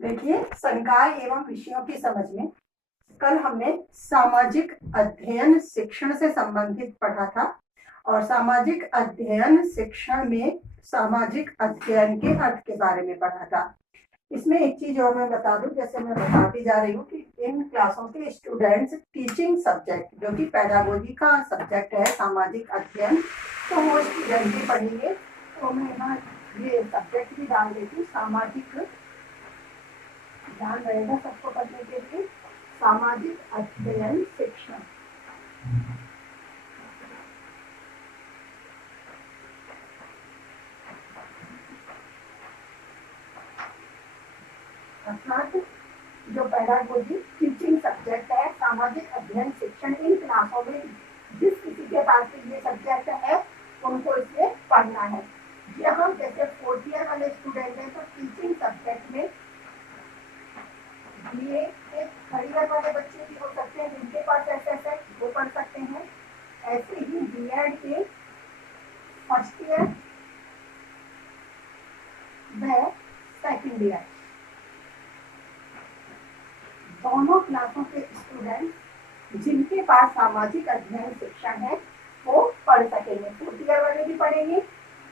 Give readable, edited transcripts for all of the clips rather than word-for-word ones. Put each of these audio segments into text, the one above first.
देखिए, संकाय एवं विषयों की समझ में कल हमने सामाजिक अध्ययन शिक्षण से संबंधित पढ़ा था और सामाजिक अध्ययन शिक्षण में सामाजिक अध्ययन के अर्थ के बारे में पढ़ा था। इसमें एक चीज और मैं बता दूं, जैसे मैं बताती जा रही हूँ कि इन क्लासों के स्टूडेंट्स टीचिंग सब्जेक्ट जो कि पेडागोजी का सब्जेक्ट है सामाजिक अध्ययन, तो वो स्टूडेंट भी पढ़ेंगे। तो मैं यहाँ ये सब्जेक्ट भी डाल देती हूँ, सामाजिक, ध्यान रहेगा सबको पढ़ने के लिए, सामाजिक अध्ययन शिक्षण। अर्थात जो पेडागोजी टीचिंग सब्जेक्ट है सामाजिक अध्ययन शिक्षण, इन क्लासों में जिस किसी के पास ये सब्जेक्ट है उनको इसमें पढ़ना है। यहाँ जैसे 4th ईयर वाले स्टूडेंट हैं तो टीचिंग सब्जेक्ट में ये एक 3rd ईयर वाले बच्चे भी हो सकते हैं जिनके पास एसएस है, वो पढ़ सकते हैं। ऐसे ही बीएड के 1st ईयर व 2nd ईयर दोनों क्लासों के स्टूडेंट जिनके पास सामाजिक अध्ययन शिक्षण है वो पढ़ सकेंगे। 4th ईयर वाले भी पढ़ेंगे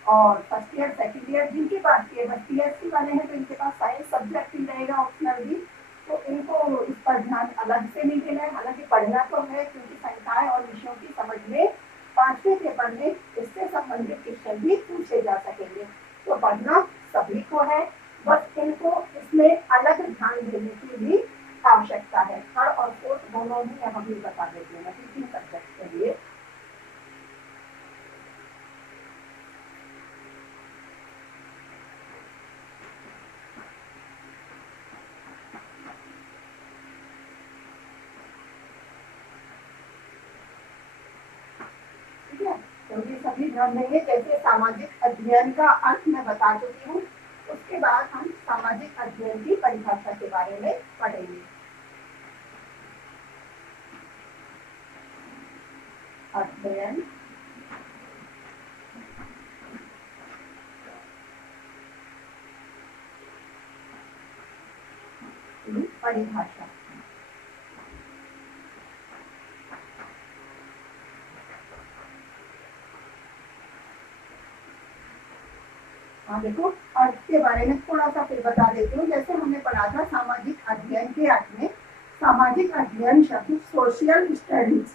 और 1st ईयर 2nd ईयर जिनके पास केवल पीएससी वाले हैं तो इनके पास साइंस सब्जेक्ट ही रहेगा ऑप्शनल भी, तो इनको इस पर ध्यान अलग से नहीं देना है। हालांकि पढ़ना तो है क्योंकि संकाय और विषयों की समझ में 5वें पेपर में इससे संबंधित क्वेश्चन भी पूछे जा सकेंगे, तो पढ़ना सभी को है, बस इनको इसमें अलग ध्यान देने की भी आवश्यकता है। 3rd और 4th दोनों ही यहाँ भी बता देती हूँ टीचिंग सब्जेक्ट के लिए। तो ये सभी ध्यान देंगे। जैसे सामाजिक अध्ययन का अर्थ मैं बता चुकी हूँ, उसके बाद हम सामाजिक अध्ययन की परिभाषा के बारे में पढ़ेंगे। अध्ययन परिभाषा। हाँ देखो, अर्थ के बारे में थोड़ा सा फिर बता देती हूँ। जैसे हमने पढ़ा था सामाजिक अध्ययन के अर्थ में, सामाजिक अध्ययन शब्द सोशल स्टडीज,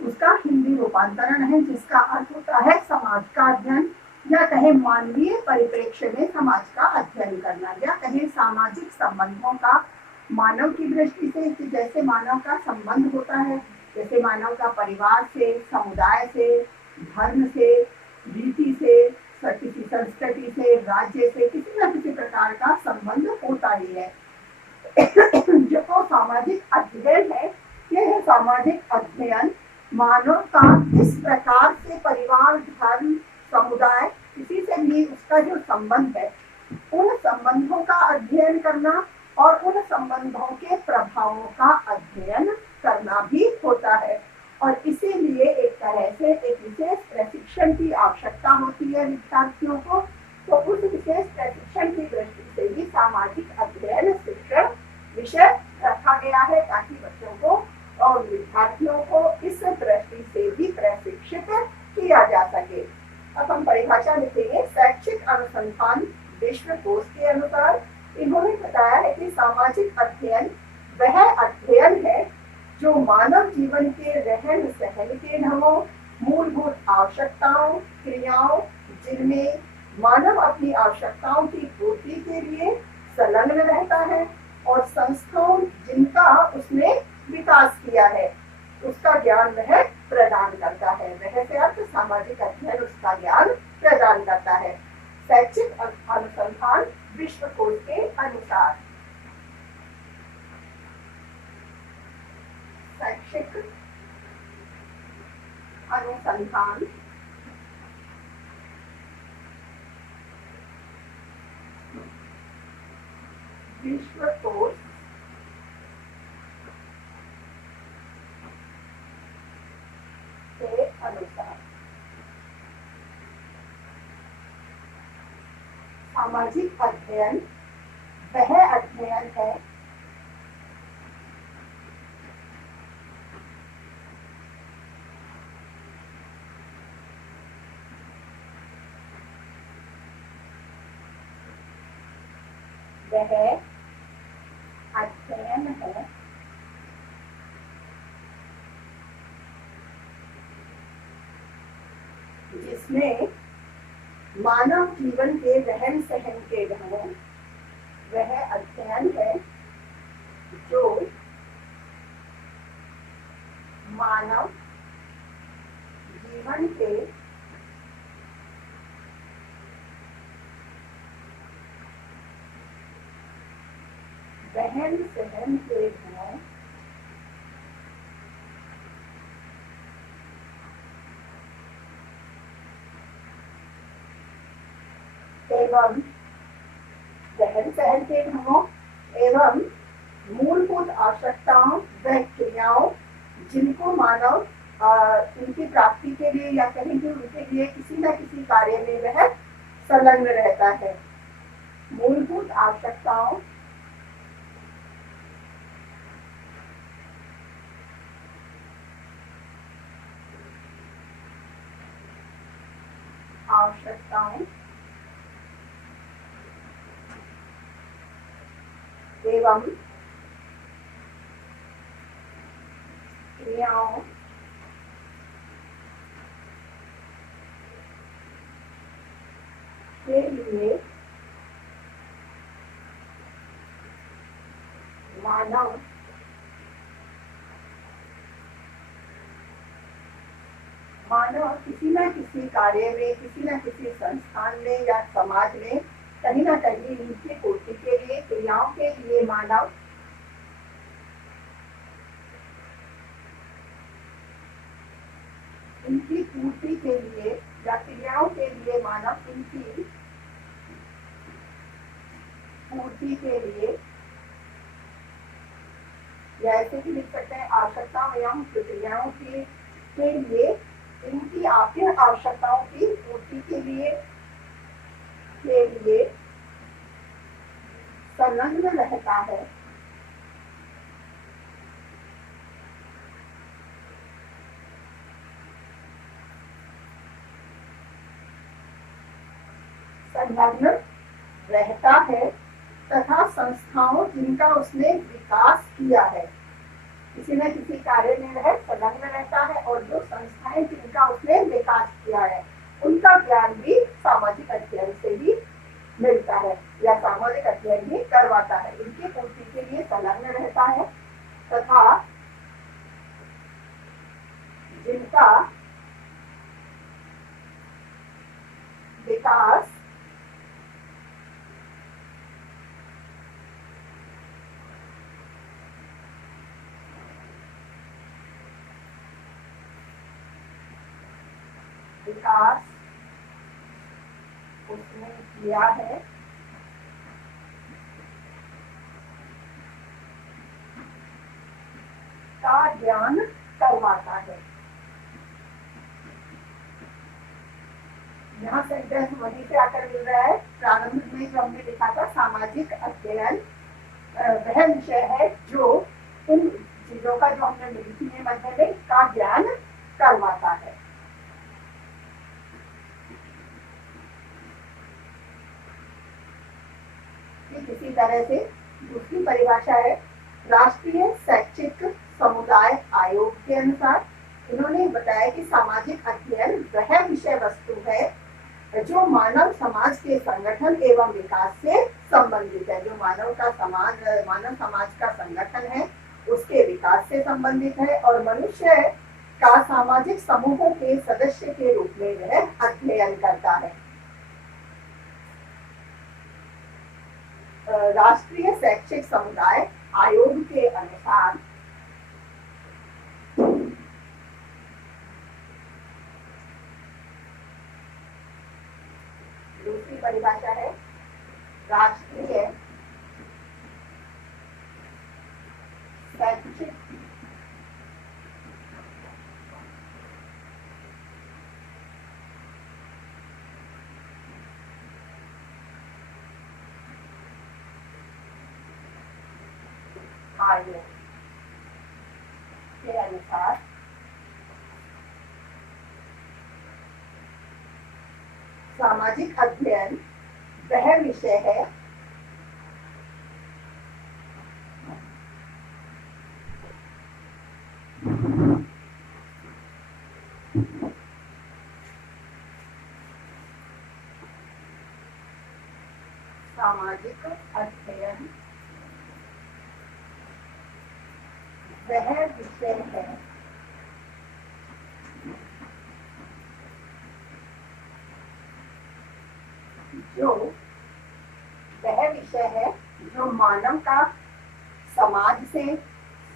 उसका हिंदी रूपांतरण है जिसका अर्थ होता है समाज का अध्ययन, या कहे मानवीय परिप्रेक्ष्य में समाज का अध्ययन करना, या कहे सामाजिक संबंधों का मानव की दृष्टि से, जैसे मानव का संबंध होता है, जैसे मानव का परिवार से, समुदाय से, धर्म से, रीति से, किसी संस्कृति से, राज्य से, किसी न किसी प्रकार का संबंध होता ही है। जो सामाजिक अध्ययन है, यह सामाजिक अध्ययन मानव का इस प्रकार से परिवार, धर्म, समुदाय, किसी से भी उसका जो संबंध है उन संबंधों का अध्ययन करना और उन संबंधों के प्रभावों का अध्ययन करना भी होता है। और इसीलिए एक तरह से एक विशेष प्रशिक्षण की आवश्यकता होती है विद्यार्थियों को, तो उस विशेष प्रशिक्षण की दृष्टि से भी सामाजिक अध्ययन शिक्षण विषय रखा गया है ताकि बच्चों को और विद्यार्थियों को इस दृष्टि से भी प्रशिक्षित किया जा सके। अब हम परिभाषा लिखेंगे। शैक्षिक अनुसंधान विश्व कोश के अनुसार इन्होंने बताया है कि सामाजिक अध्ययन वह अध्ययन है जो मानव जीवन के रहन सहन के ढंगों, मूलभूत आवश्यकताओं, क्रियाओं, जिनमें मानव अपनी आवश्यकताओं की पूर्ति के लिए संलग्न रहता है, और संस्थाओं जिनका उसने विकास किया है उसका ज्ञान वह प्रदान करता है। वह से अर्थ सामाजिक अध्ययन उसका ज्ञान प्रदान करता है। शैक्षिक अनुसंधान विश्व कोश के अनुसार शैक्षिक अनुसंधान विश्व कोश के अनुसार सामाजिक अध्ययन वह अध्ययन है वह अध्ययन है जिसमें मानव जीवन के रहन सहन के ढंगों, वह अध्ययन है जो मानव जीवन के रहन सहन के ढंगों एवं रहन सहन के ढंगों एवं मूलभूत आवश्यकताओं व क्रियाओं जिनको मानव उनकी प्राप्ति के लिए या कहीं भी उनके लिए किसी न किसी कार्य में वह संलग्न रहता है। मूलभूत आवश्यकताओं एवं क्रियाओं के लिए मानव किसी न किसी कार्य में, किसी न किसी संस्थान में या समाज में कहीं ना कहीं इनकी पूर्ति के लिए, क्रियाओं के लिए मानव इनकी पूर्ति के लिए या क्रियाओं के लिए मानव इनकी पूर्ति के लिए, या ऐसे भी लिख सकते हैं आवश्यकताओं एवं प्रक्रियाओं के लिए इनकी आवश्यकताओं की पूर्ति के लिए संलग्न रहता है। संलग्न रहता है तथा संस्थाओं जिनका उसने विकास किया है, किसी न किसी कार्य में वह संलग्न रहता है और जो संस्थाएं जिनका उसने विकास किया है उनका ज्ञान भी सामाजिक अध्ययन से ही मिलता है या सामाजिक अध्ययन भी करवाता है। इनकी पूर्ति के लिए संलग्न रहता है तथा जिनका विकास उसने किया है का ज्ञान करवाता है। यहाँ सेंटेंस वहीं से आकर मिल रहा है। प्रारंभ में जो हमने लिखा था सामाजिक अध्ययन वह विषय है जो उन चीजों का जो हमने लिखी है मध्य में का ज्ञान करवाता है। इसी तरह से दूसरी परिभाषा है राष्ट्रीय शैक्षिक समुदाय आयोग के अनुसार इन्होंने बताया कि सामाजिक अध्ययन वह विषय वस्तु है जो मानव समाज के संगठन एवं विकास से संबंधित है। जो मानव समाज का संगठन है उसके विकास से संबंधित है और मनुष्य का सामाजिक समूहों के सदस्य के रूप में वह अध्ययन करता है। राष्ट्रीय शैक्षिक समुदाय आयोग के अनुसार दूसरी परिभाषा है राष्ट्रीय शैक्षिक आयोग के अनुसार सामाजिक अध्ययन वह विषय है सामाजिक अध्ययन वह विषय है जो मानव का समाज से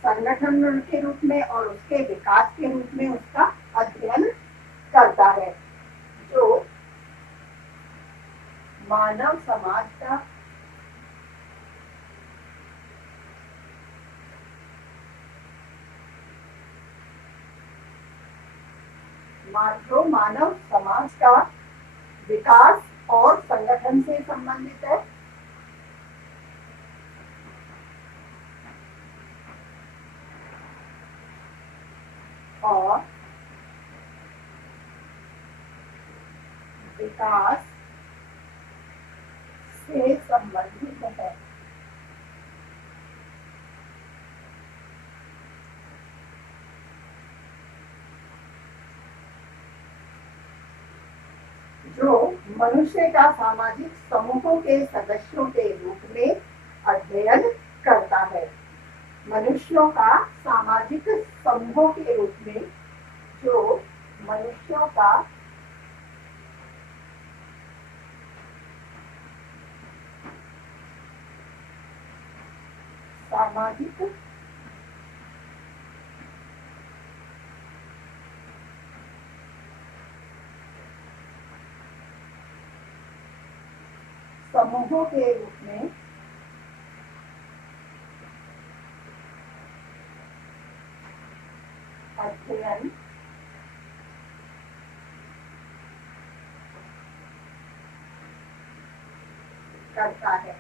संगठन के रूप में और उसके विकास के रूप में उसका अध्ययन करता है। जो मानव समाज का मानव समाज का विकास और संगठन से संबंधित है। और विकास से संबंधित है। जो मनुष्य का सामाजिक समूहों के सदस्यों के रूप में अध्ययन करता है। मनुष्यों का सामाजिक समूहों के रूप में जो मनुष्यों का सामाजिक समूहों के रूप में अध्ययन करता है।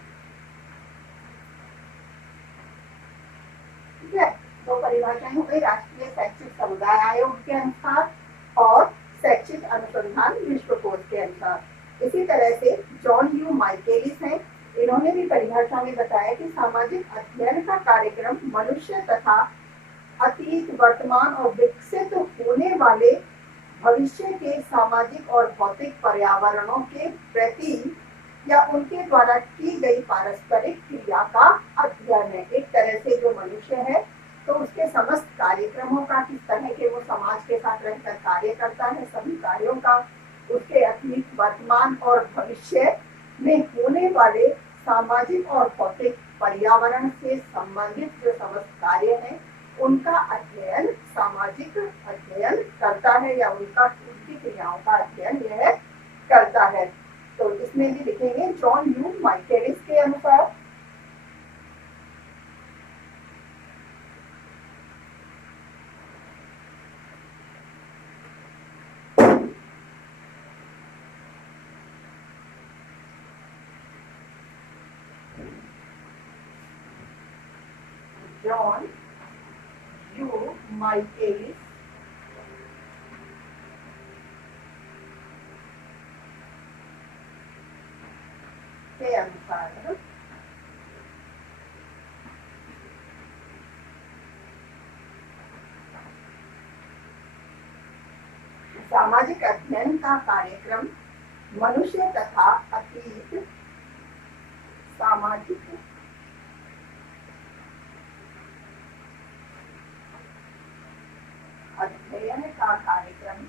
ठीक है, दो परिभाषाएं हो गई, राष्ट्रीय शैक्षिक समुदाय आयोग के अनुसार और शैक्षिक अनुसंधान विश्व कोश के अनुसार। इसी तरह से जॉन यू माइकेलिस हैं, इन्होंने भी परिभाषा में बताया कि सामाजिक अध्ययन का कार्यक्रम मनुष्य तथा अतीत, वर्तमान और विकसित होने वाले भविष्य के सामाजिक और भौतिक पर्यावरणों के प्रति या उनके द्वारा की गई पारस्परिक क्रिया का अध्ययन है। एक तरह से जो मनुष्य है तो उसके समस्त कार्यक्रमों का, किस तरह के वो समाज के साथ रहकर कार्य करता है, सभी कार्यों का उसके अतीत, वर्तमान और भविष्य में होने वाले सामाजिक और भौतिक पर्यावरण से संबंधित जो समस्त कार्य हैं उनका अध्ययन सामाजिक अध्ययन करता है या उनकी क्रियाओं का अध्ययन यह करता है। तो इसमें भी लिखेंगे जॉन यू माइकेलिस के अनुसार जॉन यू माइकेलिस के अनुसार सामाजिक अध्ययन का कार्यक्रम मनुष्य तथा अतीत सामाजिक अध्ययन का कार्यक्रम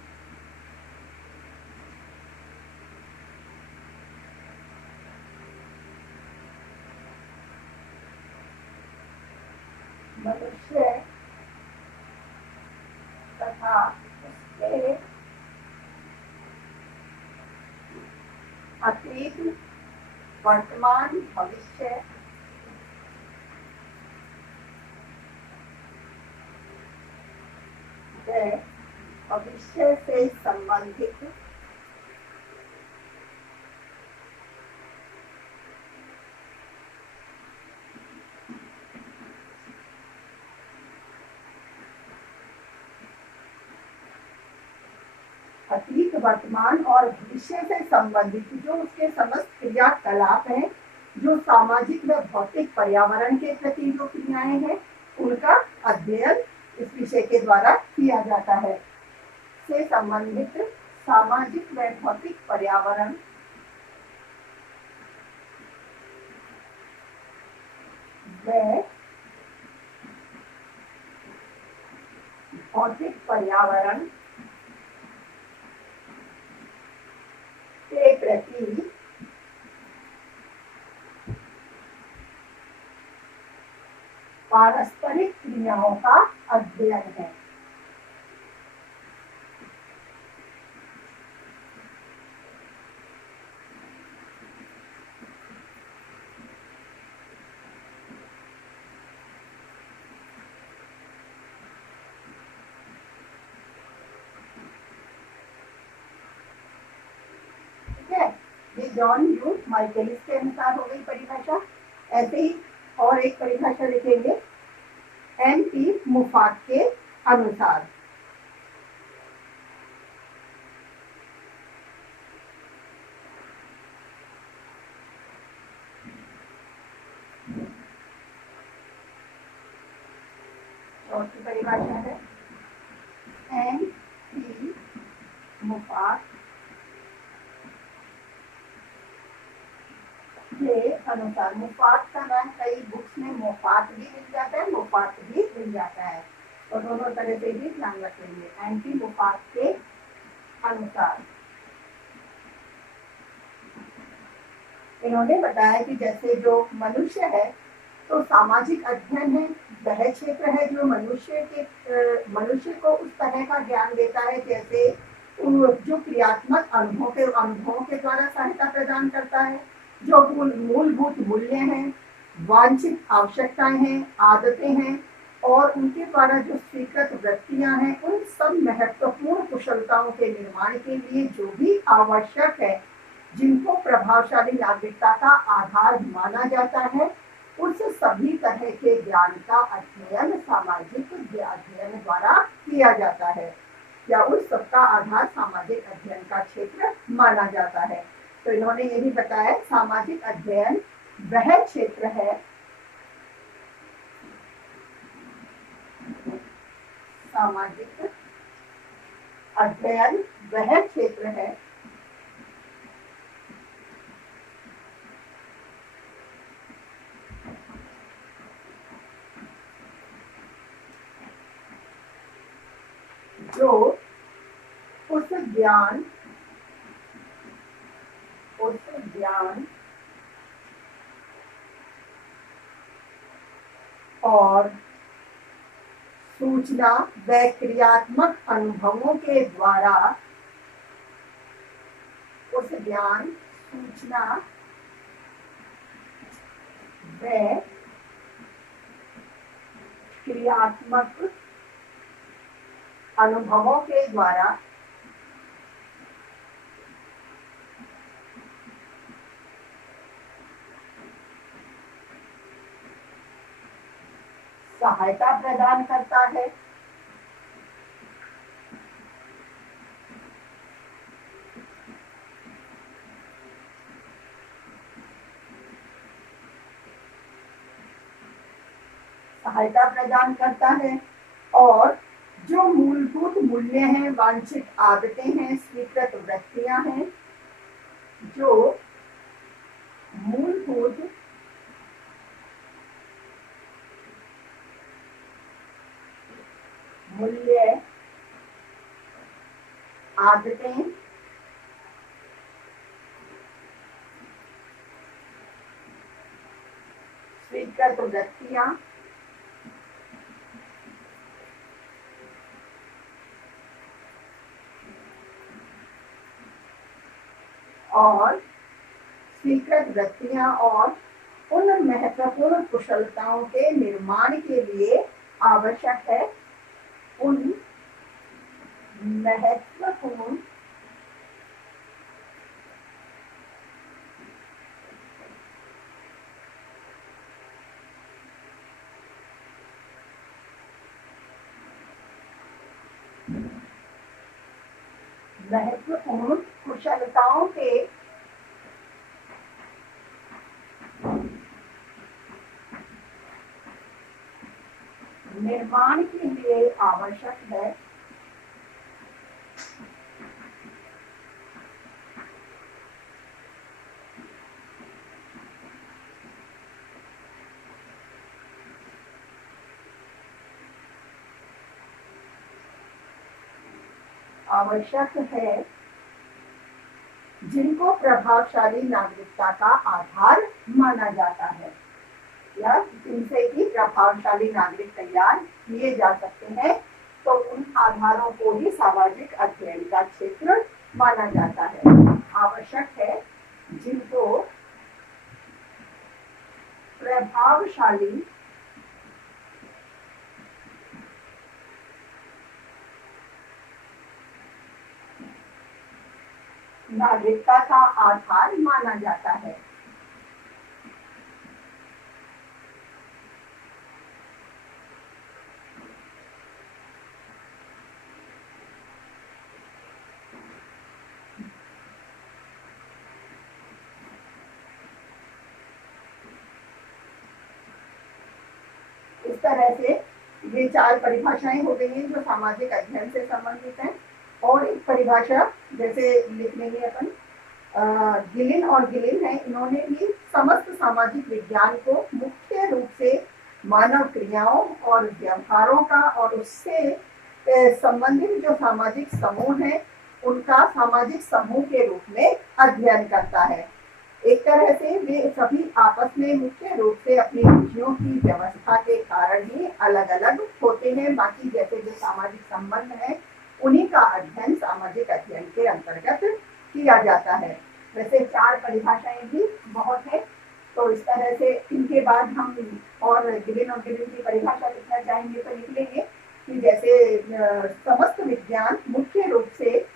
मनुष्य तथा उसके अतीत, वर्तमान, भविष्य भविष्य से संबंधित अतीत, वर्तमान और भविष्य से संबंधित जो उसके समस्त क्रियाकलाप हैं, जो सामाजिक व भौतिक पर्यावरण के प्रति जो क्रियाएं हैं, उनका अध्ययन इस विषय के द्वारा किया जाता है। से संबंधित सामाजिक व भौतिक पर्यावरण व भौतिक पर्यावरण के प्रति पारस्परिक क्रियाओं का अध्ययन है। ये जॉन यू माइकलिस के अनुसार हो गई परिभाषा। ऐसे ही और एक परिभाषा लिखेंगे एन.पी. मुफात के अनुसार। चौथी परिभाषा है एन.पी. मुफात के अनुसार। मुफात का नाम कई बुक्स में मुफात भी मिल जाता है, मुफात भी मिल जाता है, तो दोनों तरह से भी ध्यान रखेंगे। एंटी मुफात के अनुसार इन्होंने बताया कि जैसे जो मनुष्य है तो सामाजिक अध्ययन है वह क्षेत्र है जो मनुष्य को उस तरह का ज्ञान देता है जैसे जो क्रियात्मक अनुभवों के द्वारा सहायता प्रदान करता है, जो मूलभूत मूल्य हैं, वांछित आवश्यकताएं हैं, आदतें हैं और उनके द्वारा जो स्वीकृत वृत्तियां हैं, उन सब महत्वपूर्ण कुशलताओं के निर्माण के लिए जो भी आवश्यक है, जिनको प्रभावशाली नागरिकता का आधार माना जाता है, उस सभी तरह के ज्ञान का अध्ययन सामाजिक अध्ययन द्वारा किया जाता है, या उस सबका आधार सामाजिक अध्ययन का क्षेत्र माना जाता है। तो इन्होंने ये भी बताया सामाजिक अध्ययन वह क्षेत्र है सामाजिक अध्ययन वह क्षेत्र है जो उस ज्ञान और सूचना व क्रियात्मक अनुभवों के द्वारा उस ज्ञान, सूचना व क्रियात्मक अनुभवों के द्वारा सहायता प्रदान करता है। सहायता प्रदान करता है और जो मूलभूत मूल्य हैं, वांछित आदतें हैं, स्वीकृत वृत्तियां हैं, जो मूलभूत मूल्य, आदतें, स्वीकृत वृत्तियां और उन महत्वपूर्ण कुशलताओं के निर्माण के लिए आवश्यक है। उन महत्वपूर्ण महत्वपूर्ण कुशलताओं के निर्माण के लिए आवश्यक है जिनको प्रभावशाली नागरिकता का आधार माना जाता है, या जिनसे कि प्रभावशाली नागरिक तैयार किए जा सकते हैं, तो उन आधारों को ही सामाजिक अध्ययन का क्षेत्र माना जाता है। आवश्यक है जिनको प्रभावशाली नागरिकता का आधार माना जाता है। इस तरह से ये 4 परिभाषाएं हो गई हैं जो सामाजिक अध्ययन से संबंधित हैं। और एक परिभाषा जैसे लिख लेंगे अपन, गिलिन और गिलिन है, इन्होंने भी समस्त सामाजिक विज्ञान को मुख्य रूप से मानव क्रियाओं और व्यवहारों का और उससे संबंधित जो सामाजिक समूह है उनका सामाजिक समूह के रूप में अध्ययन करता है। एक तरह से वे सभी आपस में मुख्य रूप से अपनी रुचियों की व्यवस्था के कारण ही अलग अलग होते हैं। बाकी जैसे जो सामाजिक संबंध है उन्हीं का अध्ययन सामाजिक अध्ययन के अंतर्गत किया जाता है। वैसे 4 परिभाषाएं भी बहुत है, तो इस तरह से इनके बाद हम और गिलिन की परिभाषा लिखना चाहेंगे तो लिख लेंगे कि जैसे समस्त विज्ञान मुख्य रूप से,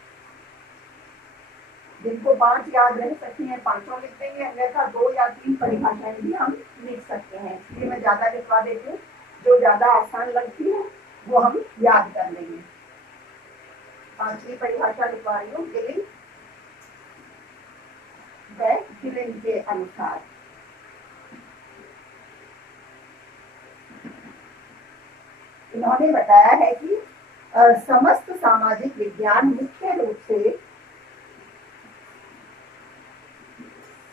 जिनको 5 याद रह सकती हैं 5 लिख देंगे, अन्यथा 2 या 3 परिभाषाएं भी हम लिख सकते हैं। इसलिए मैं ज्यादा लिखवा देती हूँ, जो ज्यादा आसान लगती है वो हम याद कर लेंगे। 5वीं परिभाषा लिखवा रही हूँ, गिलिन के अनुसार इन्होंने बताया है कि समस्त सामाजिक विज्ञान मुख्य रूप से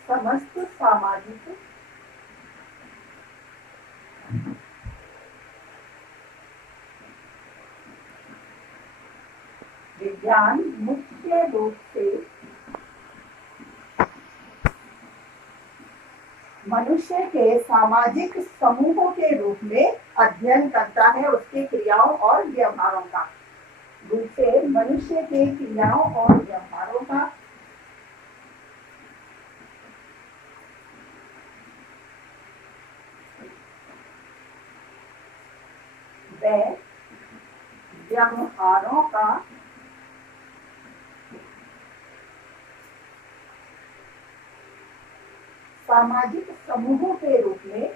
समस्त सामाजिक विज्ञान मुख्य रूप से मनुष्य के सामाजिक समूहों के रूप में अध्ययन करता है, उसके क्रियाओं और व्यवहारों का, रूप से मनुष्य के क्रियाओं और व्यवहारों का व्यवहारों का सामाजिक समूहों के रूप में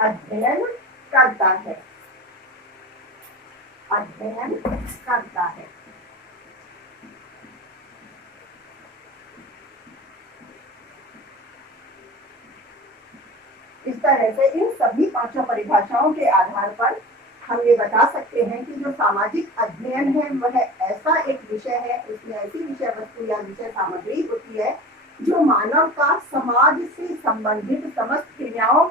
अध्ययन करता है। इस तरह से इन सभी 5 परिभाषाओं के आधार पर हम ये बता सकते हैं कि जो सामाजिक अध्ययन है वह ऐसा एक विषय है, उसमें ऐसी विषय वस्तु या विषय सामग्री होती है जो मानव का समाज से संबंधित समस्त क्रियाओं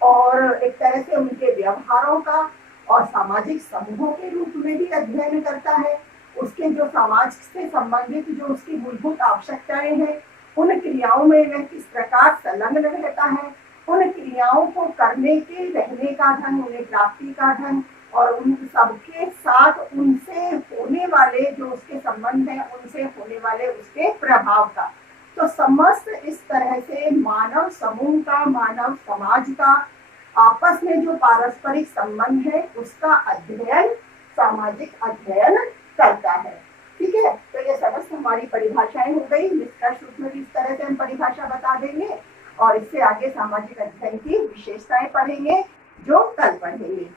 और एक तरह से उनके व्यवहारों का और सामाजिक समूहों के रूप में भी अध्ययन करता है। उसके जो समाज से संबंधित जो उसकी मूलभूत आवश्यकताएं हैं उन क्रियाओं में वह किस प्रकार संलग्न रहता है, उन क्रियाओं को करने के रहने का ढंग, उन्हें प्राप्ति का ढंग और उन सबके साथ उनसे होने वाले जो उसके संबंध है उनसे होने वाले उसके प्रभाव का। तो समस्त इस तरह से मानव समूह का, मानव समाज का आपस में जो पारस्परिक संबंध है उसका अध्ययन सामाजिक अध्ययन करता है। ठीक है, तो ये समस्त हमारी परिभाषाएं हो गई। निष्कर्ष रूप में भी इस तरह से हम परिभाषा बता देंगे और इससे आगे सामाजिक अध्ययन की विशेषताएं पढ़ेंगे जो कल पढ़ेंगे।